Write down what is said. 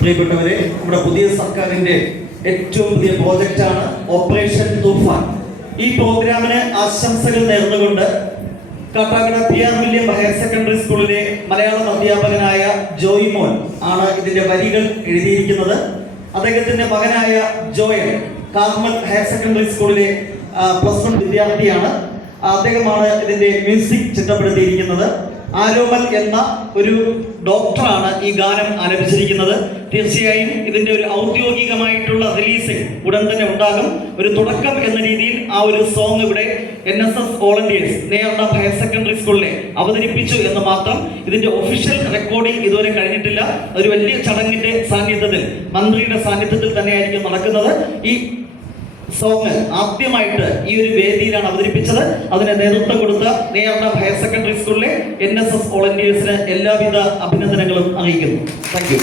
പ്രിയപ്പെട്ടവരെ, നമ്മുടെ പുതിയ സർക്കാരിന്റെ ഏറ്റവും പുതിയ പ്രോജക്റ്റാണ് ഓപ്പറേഷൻ തൂഫാൻ. ഈ പ്രോഗ്രാമിന് ആശംസകൾ നേർന്നുകൊണ്ട് Kattakada PR William higher secondary സ്കൂളിലെ മലയാളം അധ്യാപകനായ ജോയ് മോൻ ആണ് ഇതിന്റെ വരികൾ എഴുതിയിരിക്കുന്നത്. അദ്ദേഹത്തിന്റെ മകനായ ജോയൽ കാർമൽ ഹയർ സെക്കൻഡറി സ്കൂളിലെ +1 വിദ്യാർത്ഥിയാണ്. അദ്ദേഹമാണ് ഇതിന്റെ മ്യൂസിക് ചിട്ടപ്പെടുത്തിയിരിക്കുന്നത്. ആരോമൽ എന്ന ഒരു ഡോക്ടറാണ് ഈ ഗാനം ആലപിച്ചിരിക്കുന്നത്. തീർച്ചയായും ഇതിന്റെ ഒരു ഔദ്യോഗികമായിട്ടുള്ള റിലീസിംഗ് ഉടൻ തന്നെ ഉണ്ടാകും. ഒരു തുടക്കം എന്ന രീതിയിൽ ആ ഒരു സോങ് ഇവിടെ NSS വോളണ്ടിയേഴ്സ് നേർന്ന ഹയർ സെക്കൻഡറി സ്കൂളിനെ അവതരിപ്പിച്ചു എന്ന് മാത്രം. ഇതിന്റെ ഒഫീഷ്യൽ റെക്കോർഡിംഗ് ഇതുവരെ കഴിഞ്ഞിട്ടില്ല. ഒരു വലിയ ചടങ്ങിന്റെ സാന്നിധ്യത്തിൽ, മന്ത്രിയുടെ സാന്നിധ്യത്തിൽ തന്നെയായിരിക്കും നടക്കുന്നത്. ഈ സോങ് ആദ്യമായിട്ട് ഈ ഒരു വേദിയിലാണ് അവതരിപ്പിച്ചത്. അതിന് നേതൃത്വം കൊടുത്ത നേർന്ന ഹയർ സെക്കൻഡറി സ്കൂളിലെ NSS വോളണ്ടിയേഴ്സിന് എല്ലാവിധ അഭിനന്ദനങ്ങളും അറിയിക്കുന്നു. Thank you.